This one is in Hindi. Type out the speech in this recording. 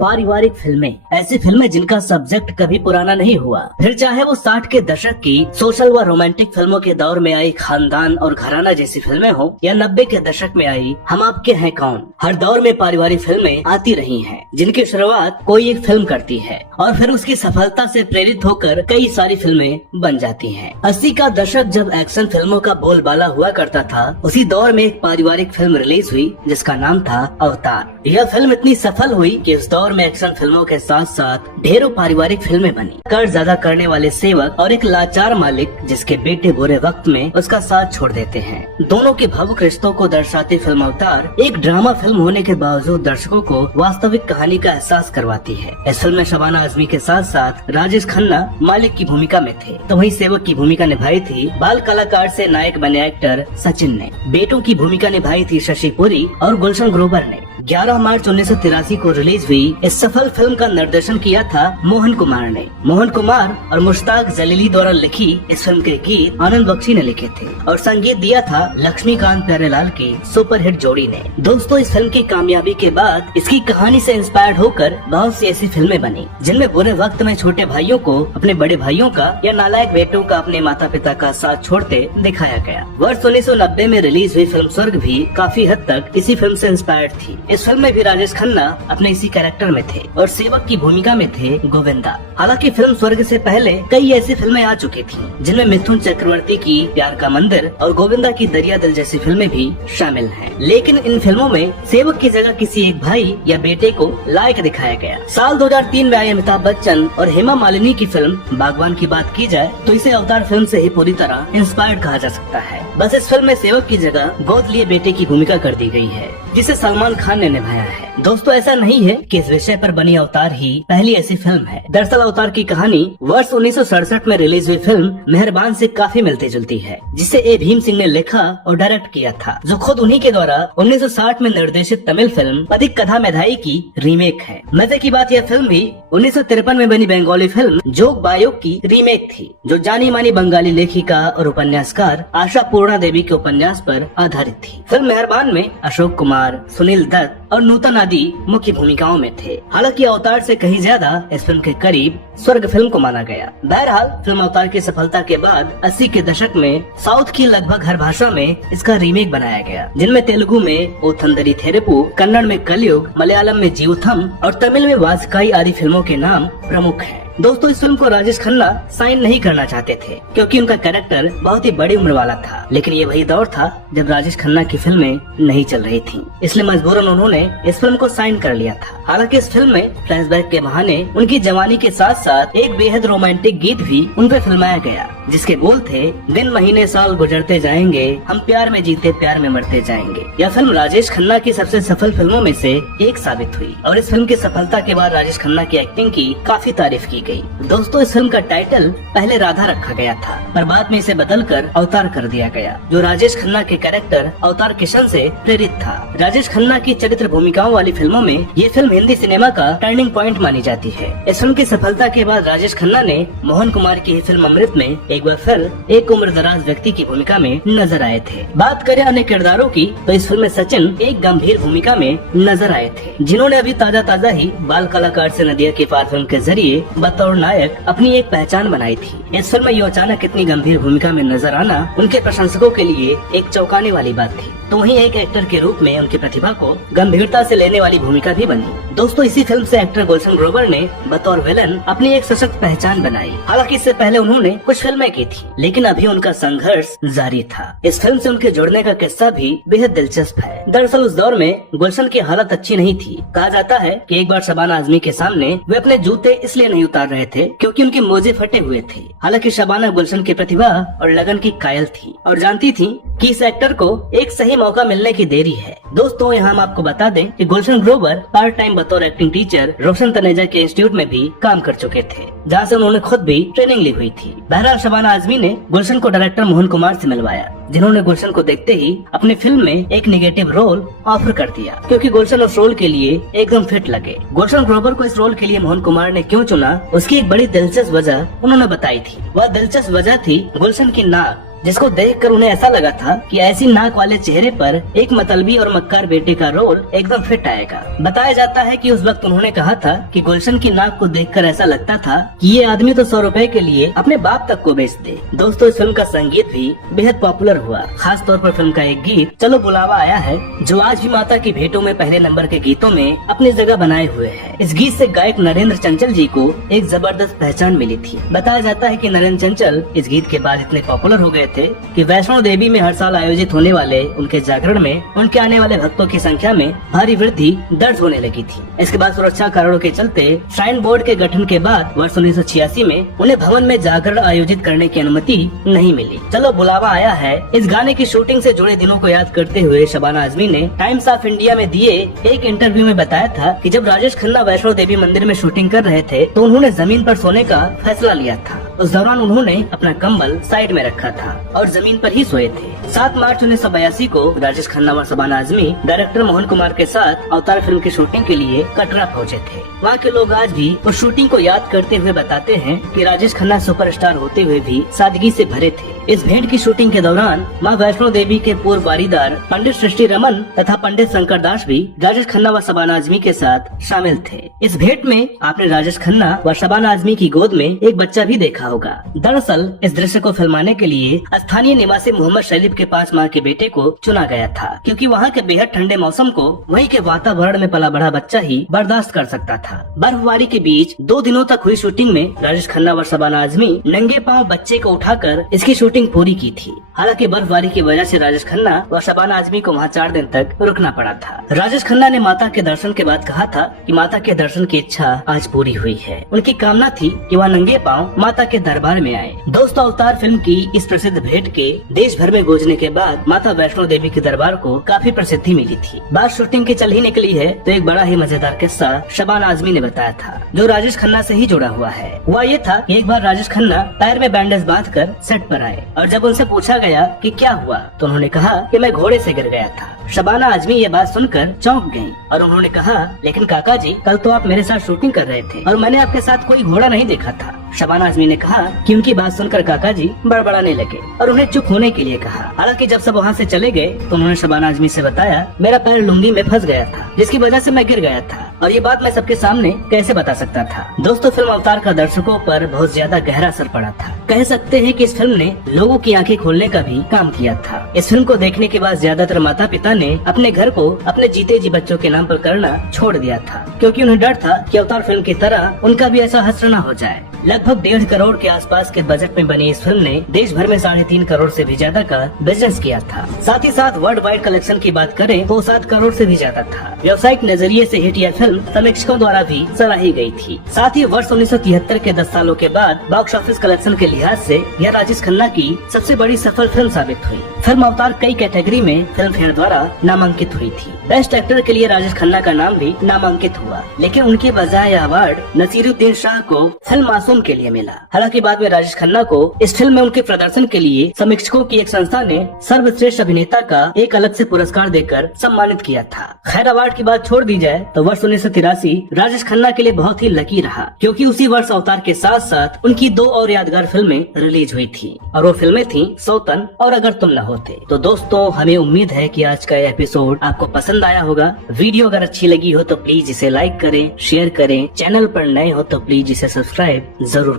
पारिवारिक फिल्में, ऐसी फिल्में जिनका सब्जेक्ट कभी पुराना नहीं हुआ, फिर चाहे वो 60 के दशक की सोशल व रोमांटिक फिल्मों के दौर में आई खानदान और घराना जैसी फिल्में हो या 90 के दशक में आई हम आपके हैं कौन। हर दौर में पारिवारिक फिल्में आती रही हैं, जिनकी शुरुआत कोई एक फिल्म करती है और फिर उसकी सफलता से प्रेरित होकर कई सारी फिल्में बन जाती हैं। 80 का दशक जब एक्शन फिल्मों का बोलबाला हुआ करता था, उसी दौर में एक पारिवारिक फिल्म रिलीज हुई जिसका नाम था अवतार। यह फिल्म इतनी सफल हुई कि उस दौर में एक्शन फिल्मों के साथ साथ ढेरों पारिवारिक फिल्में बनी। कर्ज ज्यादा करने वाले सेवक और एक लाचार मालिक जिसके बेटे बुरे वक्त में उसका साथ छोड़ देते हैं। दोनों के भावुक रिश्तों को दर्शाती फिल्म अवतार एक ड्रामा फिल्म होने के बावजूद दर्शकों को वास्तविक कहानी का एहसास करवाती है। इस फिल्म में शबाना आजमी के साथ साथ राजेश खन्ना मालिक की भूमिका में थे, तो वहीं सेवक की भूमिका निभाई थी बाल कलाकार से नायक बने एक्टर सचिन ने। बेटों की भूमिका निभाई थी शशि पुरी और गुलशन ग्रोवर ने। 11 मार्च 1983 को रिलीज हुई इस सफल फिल्म का निर्देशन किया था मोहन कुमार ने। मोहन कुमार और मुश्ताक जलीली द्वारा लिखी इस फिल्म के गीत आनंद बख्शी ने लिखे थे और संगीत दिया था लक्ष्मीकांत प्यारेलाल की सुपरहिट जोड़ी ने। दोस्तों, इस फिल्म की कामयाबी के बाद इसकी कहानी से इंस्पायर्ड होकर बहुत सी ऐसी फिल्में बनी जिनमें बुरे वक्त में छोटे भाइयों को अपने बड़े भाइयों का या नालायक बेटों का अपने माता पिता का साथ छोड़ते दिखाया गया। वर्ष 1990 में रिलीज हुई फिल्म स्वर्ग भी काफी हद तक इसी फिल्म से इंस्पायर्ड थी। इस फिल्म में भी राजेश खन्ना अपने इसी कैरेक्टर में थे और सेवक की भूमिका में थे गोविंदा। हालांकि फिल्म स्वर्ग से पहले कई ऐसी फिल्में आ चुकी थीं, जिनमें मिथुन चक्रवर्ती की प्यार का मंदिर और गोविंदा की दरिया दिल जैसी फिल्में भी शामिल हैं। लेकिन इन फिल्मों में सेवक की जगह किसी एक भाई या बेटे को लायक दिखाया गया। साल 2003 में आई अमिताभ बच्चन और हेमा मालिनी की फिल्म बागवान की बात की जाए तो इसे अवतार फिल्म से ही पूरी तरह इंस्पायर्ड कहा जा सकता है। बस इस फिल्म में सेवक की जगह गोद लिए बेटे की भूमिका कर दी गई है, जिसे सलमान खान ने निभाया है। दोस्तों, ऐसा नहीं है कि इस विषय पर बनी अवतार ही पहली ऐसी फिल्म है। दरअसल अवतार की कहानी वर्ष 1967 में रिलीज हुई फिल्म मेहरबान से काफी मिलती जुलती है, जिसे ए भीम सिंह ने लिखा और डायरेक्ट किया था, जो खुद उन्हीं के द्वारा 1960 में निर्देशित तमिल फिल्म पथिक कथा मेधाई की रीमेक है। मजे की बात, यह फिल्म भी 1953 में बनी बंगाली फिल्म जोग बायोग की रीमेक थी, जो जानी मानी बंगाली लेखिका और उपन्यासकार आशा पूर्णा देवी के उपन्यास पर आधारित थी। फिल्म मेहरबान में अशोक कुमार, सुनील दत्त और नूतन आदि मुख्य भूमिकाओं में थे। हालांकि अवतार से कहीं ज्यादा इस फिल्म के करीब स्वर्ग फिल्म को माना गया। बहरहाल फिल्म अवतार की सफलता के बाद 80 के दशक में साउथ की लगभग हर भाषा में इसका रीमेक बनाया गया, जिनमें तेलुगु में ओ थंदरी थेरेपु, कन्नड़ में कलयुग, मलयालम में जीवथम और तमिल में वाजकाई आदि फिल्मों के नाम प्रमुख हैं। दोस्तों, इस फिल्म को राजेश खन्ना साइन नहीं करना चाहते थे क्योंकि उनका कैरेक्टर बहुत ही बड़ी उम्र वाला था, लेकिन ये वही दौर था जब राजेश खन्ना की फिल्में नहीं चल रही थीं, इसलिए मजबूरन उन्होंने इस फिल्म को साइन कर लिया था। हालांकि इस फिल्म में फ्लैशबैक के बहाने उनकी जवानी के साथ साथ एक बेहद रोमांटिक गीत भी उन पे फिल्माया गया, जिसके बोल थे दिन महीने साल गुजरते जाएंगे, हम प्यार में जीते प्यार में मरते जाएंगे। यह फिल्म राजेश खन्ना की सबसे सफल फिल्मों में से एक साबित हुई और इस फिल्म की सफलता के बाद राजेश खन्ना की एक्टिंग की काफी तारीफ की गई। दोस्तों, इस फिल्म का टाइटल पहले राधा रखा गया था, पर बाद में इसे बदलकर अवतार कर दिया गया, जो राजेश खन्ना के कैरेक्टर अवतार किशन से प्रेरित था। राजेश खन्ना की चरित्र भूमिकाओं वाली फिल्मों में ये फिल्म हिंदी सिनेमा का टर्निंग पॉइंट मानी जाती है। इस फिल्म की सफलता के बाद राजेश खन्ना ने मोहन कुमार की फिल्म अमृत में एक बार फिर एक उम्रदराज व्यक्ति की भूमिका में नजर आए थे। बात करें अन्य किरदारों की तो इस फिल्म में सचिन एक गंभीर भूमिका में नजर आए थे, जिन्होंने अभी ताजा ही बाल कलाकार से नदिया के पार फिल्म के जरिए बतौर नायक अपनी एक पहचान बनाई थी। इस फिल्म में ये अचानक इतनी गंभीर भूमिका में नजर आना उनके प्रशंसकों के लिए एक चौंकाने वाली बात थी, तो वहीं एक एक्टर के रूप में उनकी प्रतिभा को गंभीरता से लेने वाली भूमिका भी बनी। दोस्तों, इसी फिल्म से एक्टर गुलशन ग्रोवर ने बतौर विलन अपनी एक सशक्त पहचान बनाई। हालांकि इससे पहले उन्होंने कुछ फिल्में की थी, लेकिन अभी उनका संघर्ष जारी था। इस फिल्म से उनके जुड़ने का किस्सा भी बेहद दिलचस्प है। दरअसल उस दौर में गुलशन की हालत अच्छी नहीं थी। कहा जाता है कि एक बार शबाना आजमी के सामने वे अपने जूते इसलिए नहीं उतार रहे थे क्योंकि उनके मोजे फटे हुए थे। हालांकि शबाना गुलशन की प्रतिभा और लगन की कायल थी और जानती थी कि इस एक्टर को एक सही मौका मिलने की देरी है। दोस्तों, यहाँ हम आपको बता दें कि गुलशन ग्रोवर पार्ट टाइम बतौर एक्टिंग टीचर रोशन तनेजा के इंस्टीट्यूट में भी काम कर चुके थे, जहाँ से उन्होंने खुद भी ट्रेनिंग ली हुई थी। बहरहाल शबाना आजमी ने गुलशन को डायरेक्टर मोहन कुमार से मिलवाया, जिन्होंने गुलशन को देखते ही अपनी फिल्म में एक नेगेटिव रोल ऑफर कर दिया, क्योंकि गुलशन उस रोल के लिए एकदम फिट लगे। गुलशन ग्रोवर को इस रोल के लिए मोहन कुमार ने क्यों चुना, उसकी एक बड़ी दिलचस्प वजह उन्होंने बताई थी। वह दिलचस्प वजह थी गुलशन की नाक जिसको देखकर उन्हें ऐसा लगा था कि ऐसी नाक वाले चेहरे पर एक मतलबी और मक्कार बेटे का रोल एकदम फिट आएगा। बताया जाता है कि उस वक्त उन्होंने कहा था कि गुलशन की नाक को देखकर ऐसा लगता था कि ये आदमी तो 100 रुपए के लिए अपने बाप तक को बेच दे। दोस्तों, इस फिल्म का संगीत भी बेहद पॉपुलर हुआ। खास तौर पर फिल्म का एक गीत चलो बुलावा आया है, जो आज भी माता की भेंटों में पहले नंबर के गीतों में अपनी जगह बनाए हुए है। इस गीत से गायक नरेंद्र चंचल जी को एक जबरदस्त पहचान मिली थी। बताया जाता है कि नरेंद्र चंचल इस गीत के बाद इतने पॉपुलर हो गए थे कि वैष्णो देवी में हर साल आयोजित होने वाले उनके जागरण में उनके आने वाले भक्तों की संख्या में भारी वृद्धि दर्ज होने लगी थी। इसके बाद सुरक्षा कारणों के चलते श्राइन बोर्ड के गठन के बाद वर्ष 1986 में उन्हें भवन में जागरण आयोजित करने की अनुमति नहीं मिली। चलो बुलावा आया है इस गाने की शूटिंग से जुड़े दिनों को याद करते हुए शबाना आजमी ने टाइम्स ऑफ इंडिया में दिए एक इंटरव्यू में बताया था कि जब राजेश खन्ना वैष्णो देवी मंदिर में शूटिंग कर रहे थे तो उन्होंने जमीन पर सोने का फैसला लिया था। उस दौरान उन्होंने अपना कंबल साइड में रखा था और जमीन पर ही सोए थे। 7 मार्च 1982 को राजेश खन्ना और शबाना आजमी डायरेक्टर मोहन कुमार के साथ अवतार फिल्म की शूटिंग के लिए कटरा पहुंचे थे। वहाँ के लोग आज भी उस शूटिंग को याद करते हुए बताते हैं कि राजेश खन्ना सुपरस्टार होते हुए भी सादगी से भरे थे। इस भेंट की शूटिंग के दौरान मां वैष्णो देवी के पूर्व वारीदार पंडित सृष्टि रमन तथा पंडित शंकर दास भी राजेश खन्ना व शबाना आजमी के साथ शामिल थे। इस भेंट में आपने राजेश खन्ना व शबाना आजमी की गोद में एक बच्चा भी देखा होगा। दरअसल इस दृश्य को फिल्माने के लिए स्थानीय निवासी मोहम्मद शरीफ के 5 माह के बेटे को चुना गया था, क्योंकि वहाँ के बेहद ठंडे मौसम को वहीं के वातावरण में पला बढ़ा बच्चा ही बर्दाश्त कर सकता था। बर्फबारी के बीच 2 दिनों तक हुई शूटिंग में राजेश खन्ना व शबाना आजमी नंगे पांव बच्चे को उठाकर इसकी शूटिंग पूरी की थी। हालांकि बर्फबारी की वजह से राजेश खन्ना व शबाना आजमी को वहाँ 4 दिन तक रुकना पड़ा था। राजेश खन्ना ने माता के दर्शन के बाद कहा था कि माता के दर्शन की इच्छा आज पूरी हुई है। उनकी कामना थी कि वह नंगे पांव माता के दरबार में आए। दोस्तों, अवतार फिल्म की इस प्रसिद्ध भेंट के देश भर में गूंजने के बाद माता वैष्णो देवी के दरबार को काफी प्रसिद्धि मिली थी। बात शूटिंग की चल ही निकली है तो एक बड़ा ही मजेदार किस्सा शबाना आजमी ने बताया था, जो राजेश खन्ना से ही जुड़ा हुआ है। वह ये था कि एक बार राजेश खन्ना पैर में बैंडेज बांधकर सेट पर आए और जब उनसे पूछा गया कि क्या हुआ तो उन्होंने कहा कि मैं घोड़े से गिर गया था। शबाना आजमी ये बात सुनकर चौंक गयी और उन्होंने कहा, लेकिन काका जी, कल तो आप मेरे साथ शूटिंग कर रहे थे और मैंने आपके साथ कोई घोड़ा नहीं देखा था। शबाना आजमी ने कहा कि उनकी बात सुनकर काका जी बड़बड़ाने लगे और उन्हें चुप होने के लिए कहा। हालांकि जब सब वहाँ से चले गए तो उन्होंने शबाना आजमी से बताया, मेरा पैर लुंगी में फंस गया था जिसकी वजह से मैं गिर गया था और ये बात मैं सबके सामने कैसे बता सकता था। दोस्तों, फिल्म अवतार का दर्शकों पर बहुत ज्यादा गहरा असर पड़ा था। कह सकते हैं कि इस फिल्म ने लोगों की आंखें खोलने का भी काम किया था। इस फिल्म को देखने के बाद ज्यादातर माता पिता ने अपने घर को अपने जीते जी बच्चों के नाम पर करना छोड़ दिया था, क्योंकि उन्हें डर था कि अवतार फिल्म की तरह उनका भी ऐसा हश्र न हो जाए। लगभग 1.5 करोड़ के आसपास के बजट में बनी इस फिल्म ने देश भर में 3.5 करोड़ से भी ज्यादा का बिजनेस किया था। साथ ही साथ वर्ल्ड वाइड कलेक्शन की बात करें तो 7 करोड़ से भी ज्यादा था। व्यावसायिक नजरिए से हिट यह फिल्म समीक्षकों द्वारा भी सराही गई थी। साथ ही वर्ष 1973 के 10 सालों के बाद बॉक्स ऑफिस कलेक्शन के लिहाज से यह राजेश खन्ना की सबसे बड़ी सफल फिल्म साबित हुई। फिल्म अवतार कई कैटेगरी में फिल्म फेयर द्वारा नामांकित हुई थी। बेस्ट एक्टर के लिए राजेश खन्ना का नाम भी नामांकित हुआ, लेकिन उनके बजाय यह अवार्ड नसीरुद्दीन शाह को फिल्म मासूम के लिए मिला। हालांकि बाद में राजेश खन्ना को इस फिल्म में उनके प्रदर्शन के लिए समीक्षकों की एक संस्था ने सर्वश्रेष्ठ अभिनेता का एक अलग से पुरस्कार देकर सम्मानित किया था। खैर, अवार्ड की बात छोड़ दी जाए तो वर्ष 1983 राजेश खन्ना के लिए बहुत ही लकी रहा, क्योंकि उसी वर्ष अवतार के साथ साथ उनकी 2 और यादगार फिल्में रिलीज हुई थी और वो फिल्में थी सौतन और अगर तुम न होते। तो दोस्तों, हमें उम्मीद है कि आज का एपिसोड आपको पसंद आया होगा। वीडियो अगर अच्छी लगी हो तो प्लीज इसे लाइक करें, शेयर करें। चैनल पर नए हो तो प्लीज इसे सब्सक्राइब जरूर करें।